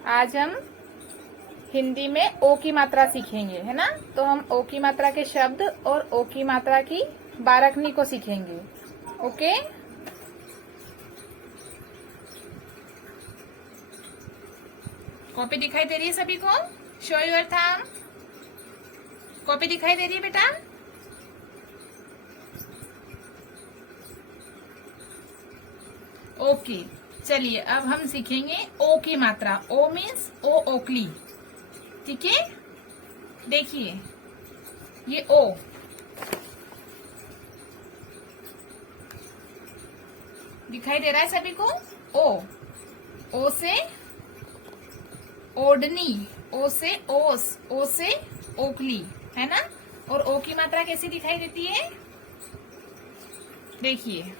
आज हम हिंदी में ओ की मात्रा सीखेंगे, है ना। तो हम ओ की मात्रा के शब्द और ओ की मात्रा की बारकनी को सीखेंगे। ओके, कॉपी दिखाई दे रही है सभी को? Show your thumb. कॉपी दिखाई दे रही है बेटा? ओके, चलिए अब हम सीखेंगे ओ की मात्रा। ओ मीन्स ओ ओकली, ठीक है। देखिए ये ओ, दिखाई दे रहा है सभी को? ओ से ओढ़नी, ओ से ओस, ओ से ओकली, है ना। और ओ की मात्रा कैसी दिखाई देती है? देखिए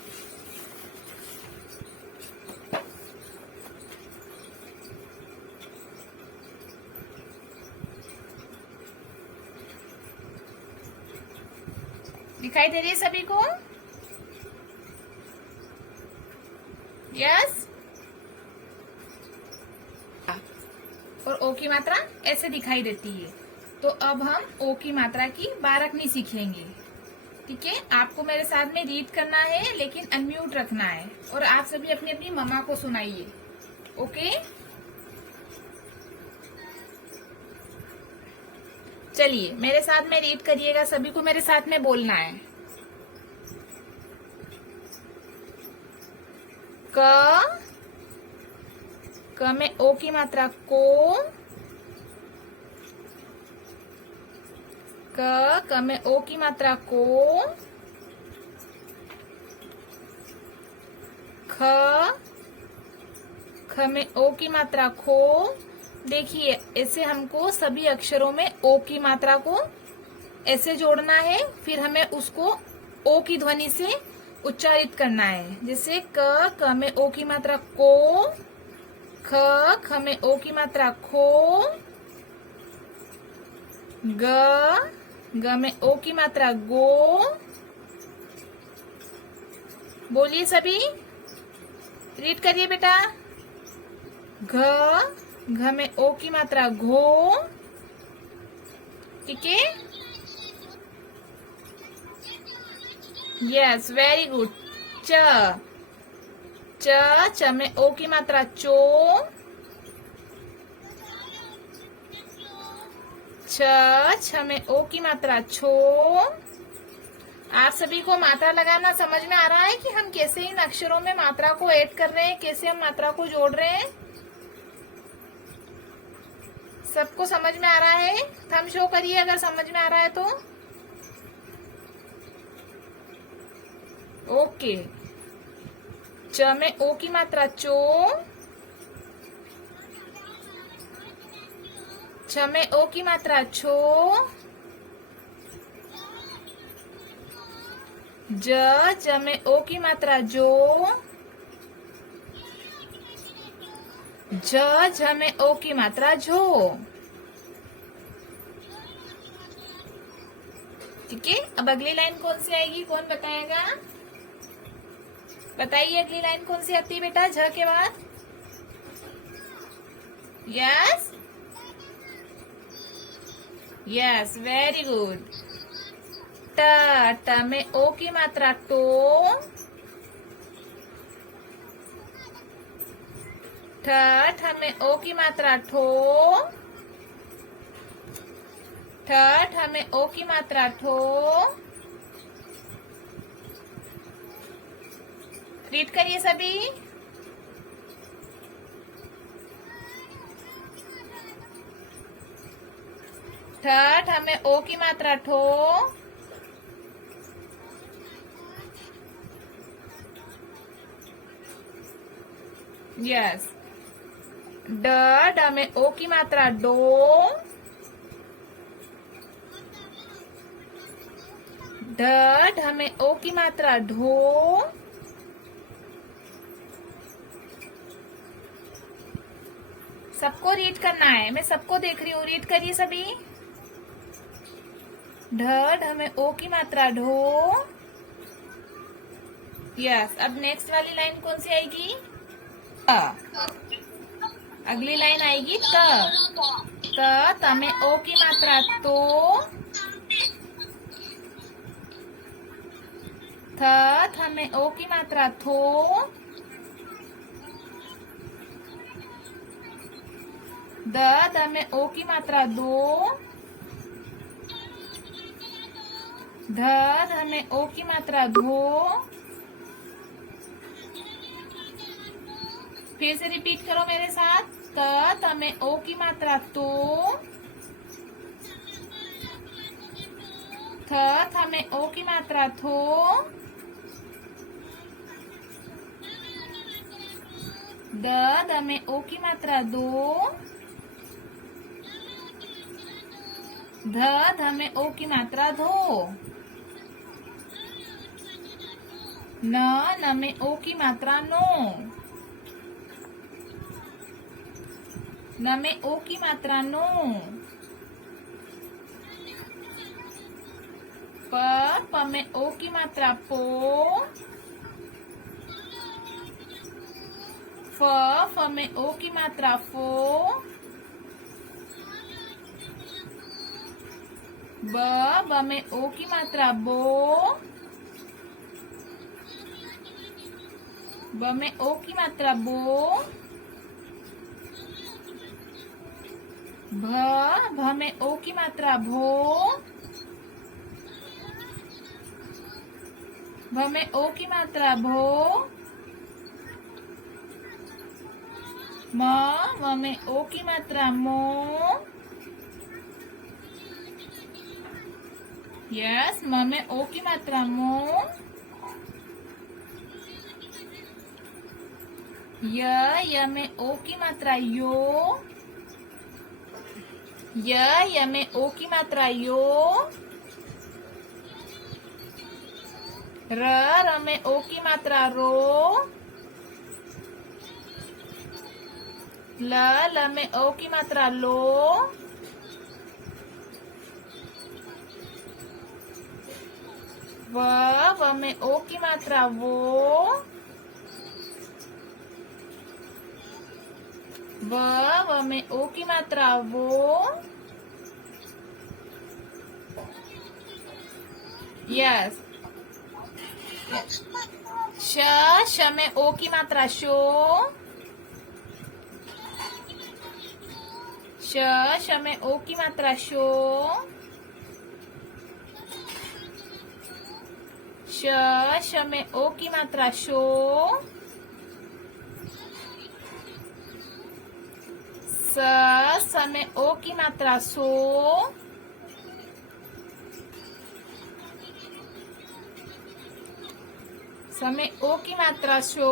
दिखाई दे रही है सभी को? यस। और ओ की मात्रा ऐसे दिखाई देती है। तो अब हम ओ की मात्रा की बारकनी सीखेंगे, ठीक है। आपको मेरे साथ में रीड करना है, लेकिन अनम्यूट रखना है। और आप सभी अपनी अपनी मम्मा को सुनाइए, ओके। चलिए मेरे साथ में रीड करिएगा, सभी को मेरे साथ में बोलना है। क में ओ की मात्रा को, क में ओ की मात्रा को, ख में ओ की मात्रा खो। देखिए ऐसे हमको सभी अक्षरों में ओ की मात्रा को ऐसे जोड़ना है, फिर हमें उसको ओ की ध्वनि से उच्चारित करना है। जैसे क में ओ की मात्रा को, ख में ओ की मात्रा खो, ग में ओ की मात्रा गो। बोलिए सभी, रीड करिए बेटा। घ में ओ की मात्रा घो, ठीक है। Yes, very good. च में ओ की मात्रा चो, छ में ओ की मात्रा छो। आप सभी को मात्रा लगाना समझ में आ रहा है कि हम कैसे इन अक्षरों में मात्रा को ऐड कर रहे हैं, कैसे हम मात्रा को जोड़ रहे हैं? सबको समझ में आ रहा है? थंब शो करिए अगर समझ में आ रहा है तो। ओके, च में ओ की मात्रा चो, छ में ओ की मात्रा छो, ज में ओ की मात्रा जो, झ में ओ की मात्रा झो, ठीक है। अब अगली लाइन कौन सी आएगी, कौन बताएगा? बताइए अगली लाइन कौन सी आती है बेटा झ के बाद? Yes, yes, very good. ट में ओ की मात्रा टो, ठ में ओ की मात्रा ठो, ठ में ओ की मात्रा ठो। रीड करिए सभी। ठ में ओ की मात्रा ठो, यस। ड में ओ की मात्रा डो, ढ में ओ की मात्रा ढो, सबको रीड करना है, मैं सबको देख रही हूँ, रीड करिए सभी। ढ में ओ की मात्रा ढो। यस, अब नेक्स्ट वाली लाइन कौन सी आएगी? अगली लाइन आएगी त में ओ की मात्रा तो, थ में ओ की मात्रा थो, द में ओ की मात्रा दो, ध में ओ की मात्रा धो। फिर से रिपीट करो मेरे साथ, त में ओ की मात्रा तो, थ में ओ की मात्रा थो, द में ओ की मात्रा दो, ध में ओ की मात्रा धो। न में ओ की मात्रा नो, न में ओ की मात्रा नो। प में ओ की मात्रा पो, फ में ओ की मात्रा फो, ब में ओ की मात्रा बो, ब में ओ की मात्रा बो। भ में ओ की मात्रा भो, भ में ओ की मात्रा भो। म में ओ की मात्रा मो, यस, म में ओ की मात्रा मो। य में ओ की मात्रा यो, य में ओ की मात्रा यो। र में ओ की मात्रा रो, ल में ओ की मात्रा लो। व में ओ की मात्रा वो, व में ओ की मात्रा वो। यस। श में ओ की मात्रा शो, श में ओ की मात्रा शो। श में ओ की मात्रा शो। स में ओ की मात्रा सो। स में ओ की मात्रा शो।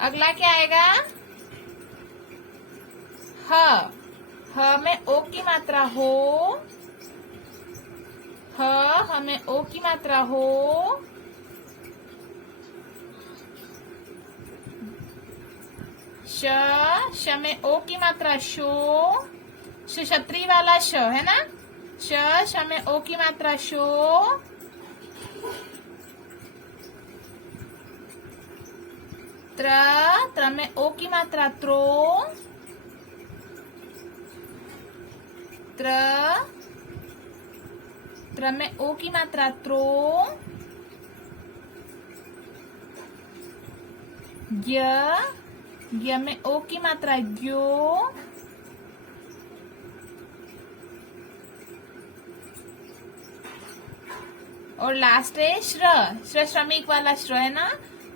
अगला क्या आएगा? ह में ओ की मात्रा हो, ह में ओ की मात्रा हो। श में ओ की मात्रा शो, क्षत्री वाला श है ना, श में ओ की मात्रा शो। त्र में ओ की मात्रा त्रो, त्र में ओ की मात्रा त्रो। य में ओ की मात्रा ग्यो। और लास्ट है श्र श्रमिक वाला श्र है ना,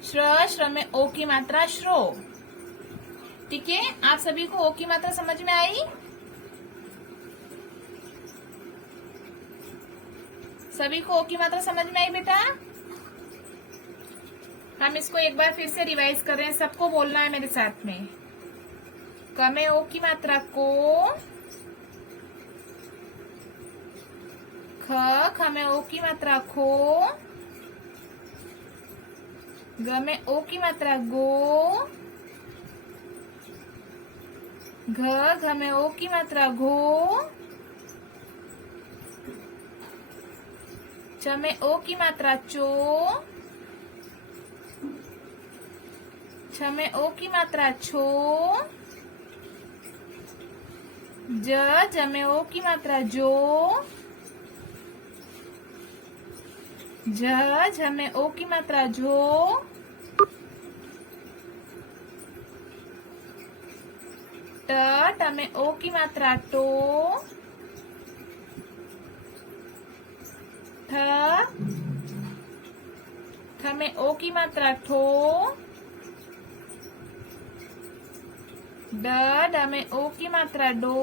श्र में ओ की मात्रा श्रो। ठीक है, आप सभी को ओ की मात्रा समझ में आई? सभी को ओ की मात्रा समझ में आई बेटा? हम इसको एक बार फिर से रिवाइज कर रहे हैं, सबको बोलना है मेरे साथ में। क में ओ की मात्रा को, ख में ओ की मात्रा खो, ग में ओ की मात्रा गो, घ में ओ की मात्रा घो, च में ओ की मात्रा चो, छ में ओ की मात्रा छो, ज में ओ की मात्रा जो, झ में ओ की मात्रा झो, ट में ओ की मात्रा टो, ठ में ओ की मात्रा ठो, ड में ओ की मात्रा डो,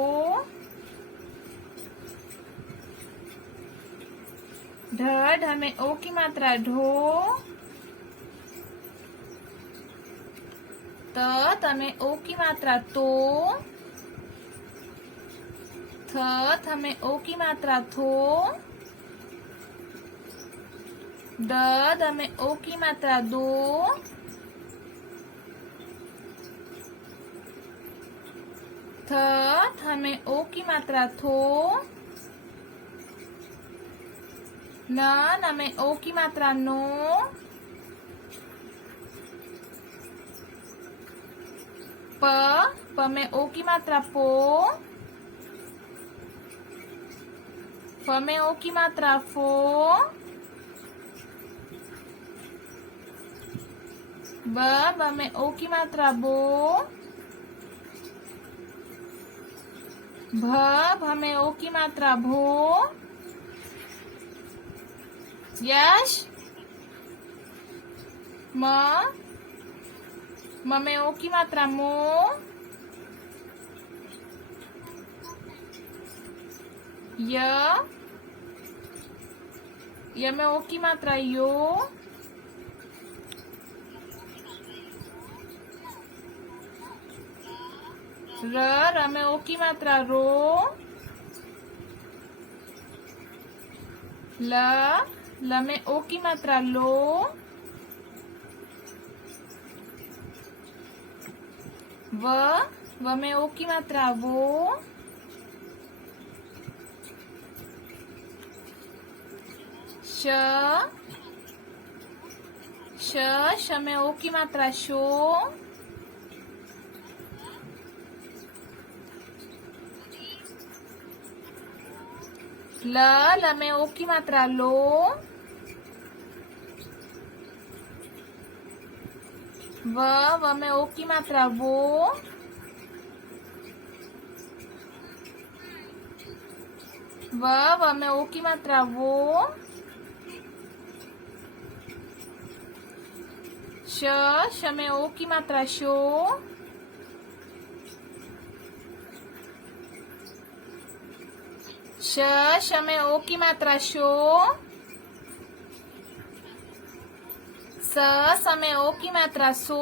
ढ में ओ की मात्रा ढो, त में ओ की मात्रा तो, थ में ओ की मात्रा थो, द में ओ की मात्रा दो, थ में ओ की मात्रा थो, न में ओ की मात्रा नो, प में ओ की मात्रा पो, फ में ओ की मात्रा फो, ब में ओ की मात्रा बो, भ में ओ की मात्रा भो, यश म में ओ की मात्रा मो, य में ओ की मात्रा यो, र में ओ की मात्रा रो, ल में ओ की मात्रा लो, व में ओ की मात्रा वो, श में ओ की मात्रा शो, ल में ओ की मात्रा लो, व में ओ की मात्रा वो, व में ओ की मात्रा वो, श में ओ की मात्रा शो, श में ओ की मात्रा शो, स में ओ की मात्रा सो,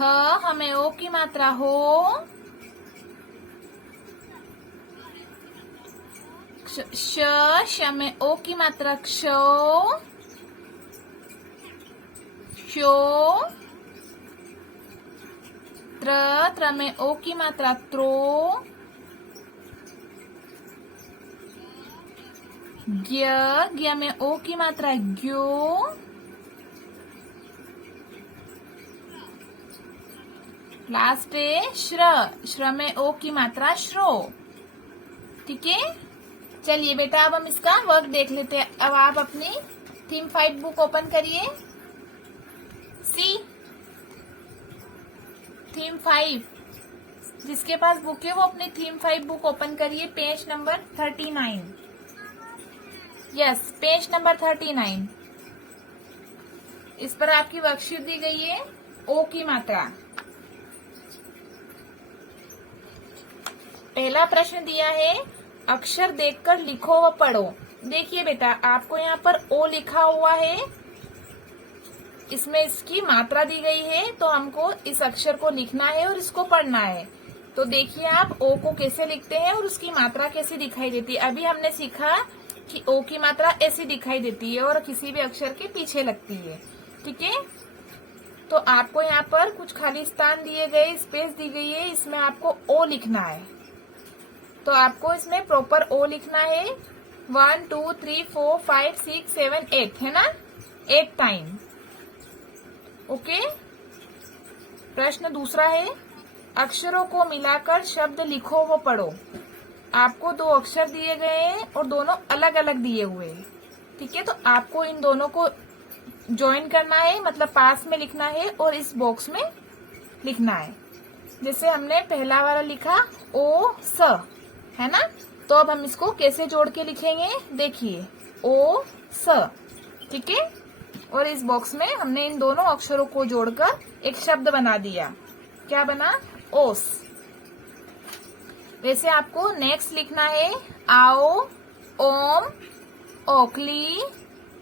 ह में ओ की मात्रा हो, श में ओ की मात्रा क्षो, शो, त्र में ओ की मात्रा त्रो, ज्ञ में ओ की मात्रा ग्यो, लास्ट है श्र में ओ की मात्रा श्रो। ठीक है, चलिए बेटा अब हम इसका वर्क देख लेते हैं। अब आप अपनी थीम 5 बुक ओपन करिए। सी थीम 5, जिसके पास बुक है वो अपनी थीम 5 बुक ओपन करिए, page number 39। Yes, page number 39। इस पर आपकी वर्कशीट दी गई है ओ की मात्रा। पहला प्रश्न दिया है अक्षर देखकर लिखो व पढ़ो। देखिए बेटा, आपको यहाँ पर ओ लिखा हुआ है, इसमें इसकी मात्रा दी गई है, तो हमको इस अक्षर को लिखना है और इसको पढ़ना है। तो देखिए आप ओ को कैसे लिखते हैं और उसकी मात्रा कैसे दिखाई देती है। अभी हमने सीखा कि ओ की मात्रा ऐसी दिखाई देती है और किसी भी अक्षर के पीछे लगती है। ठीक है, तो आपको यहाँ पर कुछ खाली स्थान दिए गए, स्पेस दी गई है, इसमें आपको ओ लिखना है। तो आपको इसमें प्रॉपर ओ लिखना है। 1 2 3 4 5 6 7 8 है ना, 8 टाइम। ओके। प्रश्न दूसरा है, अक्षरों को मिलाकर शब्द लिखो व पढ़ो। आपको दो अक्षर दिए गए हैं और दोनों अलग अलग दिए हुए हैं। ठीक है, तो आपको इन दोनों को ज्वाइन करना है, मतलब पास में लिखना है और इस बॉक्स में लिखना है। जैसे हमने पहला वाला लिखा ओ स, है ना, तो अब हम इसको कैसे जोड़ के लिखेंगे, देखिए ओ स। ठीक है, और इस बॉक्स में हमने इन दोनों अक्षरों को जोड़कर एक शब्द बना दिया। क्या बना, ओस। वैसे आपको नेक्स्ट लिखना है आओ, ओम, ओखली,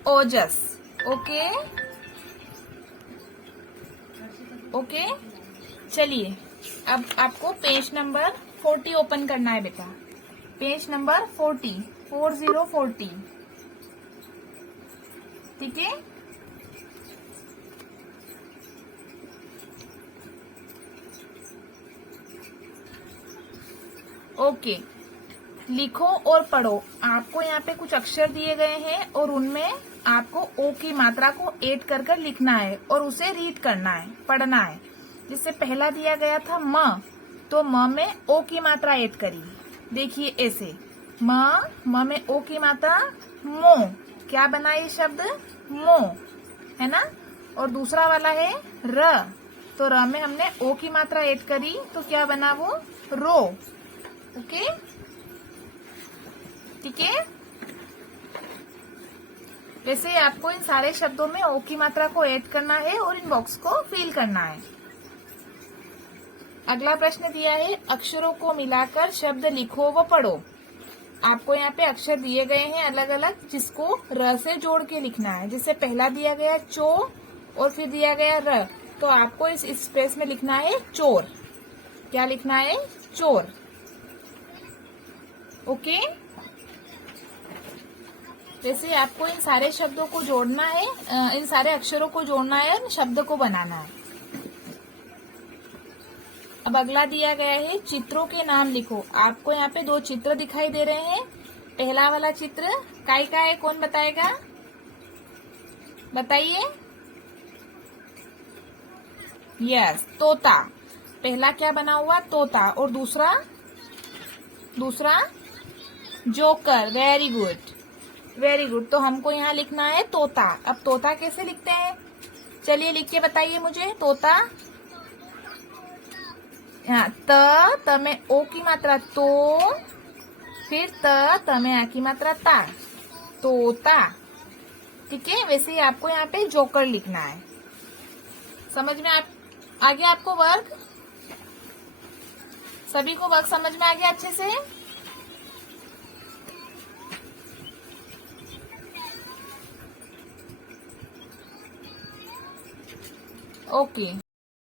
ओजस। ओके ओके, चलिए अब आपको पेज नंबर 40 ओपन करना है बेटा। Page number 40, 4040। ठीक है, ओके। लिखो और पढ़ो। आपको यहाँ पे कुछ अक्षर दिए गए हैं और उनमें आपको ओ की मात्रा को ऐड कर कर लिखना है और उसे रीड करना है, पढ़ना है। जिससे पहला दिया गया था म, तो म में ओ की मात्रा ऐड करी। देखिए ऐसे, म में ओ की मात्रा मो, क्या बना ये शब्द, मो, है ना। और दूसरा वाला है र, तो र में हमने ओ की मात्रा ऐड करी, तो क्या बना वो, रो। ओके, ठीक है। वैसे आपको इन सारे शब्दों में ओ की मात्रा को ऐड करना है और इन बॉक्स को फिल करना है। अगला प्रश्न दिया है, अक्षरों को मिलाकर शब्द लिखो व पढ़ो। आपको यहाँ पे अक्षर दिए गए हैं अलग अलग, जिसको र से जोड़ के लिखना है। जैसे पहला दिया गया चो और फिर दिया गया र, तो आपको इस स्पेस में लिखना है चोर। क्या लिखना है, चोर। ओके, जैसे आपको इन सारे शब्दों को जोड़ना है, इन सारे अक्षरों को जोड़ना है और शब्द को बनाना है। अब अगला दिया गया है, चित्रों के नाम लिखो। आपको यहाँ पे दो चित्र दिखाई दे रहे हैं। पहला वाला चित्र काय का है, कौन बताएगा, बताइए। यस, तोता। पहला क्या बना हुआ, तोता, और दूसरा joker. Very good, very good. तो हमको यहाँ लिखना है तोता। अब तोता कैसे लिखते हैं, चलिए लिख के बताइए मुझे। तोता, हाँ, त में ओ की मात्रा तो, फिर त में आ की मात्रा ता, तोता। ठीक है, वैसे ही आपको यहाँ पे जोकर लिखना है। समझ में आ गया आपको वर्क, सभी को वर्क समझ में आ गया अच्छे से। ओके।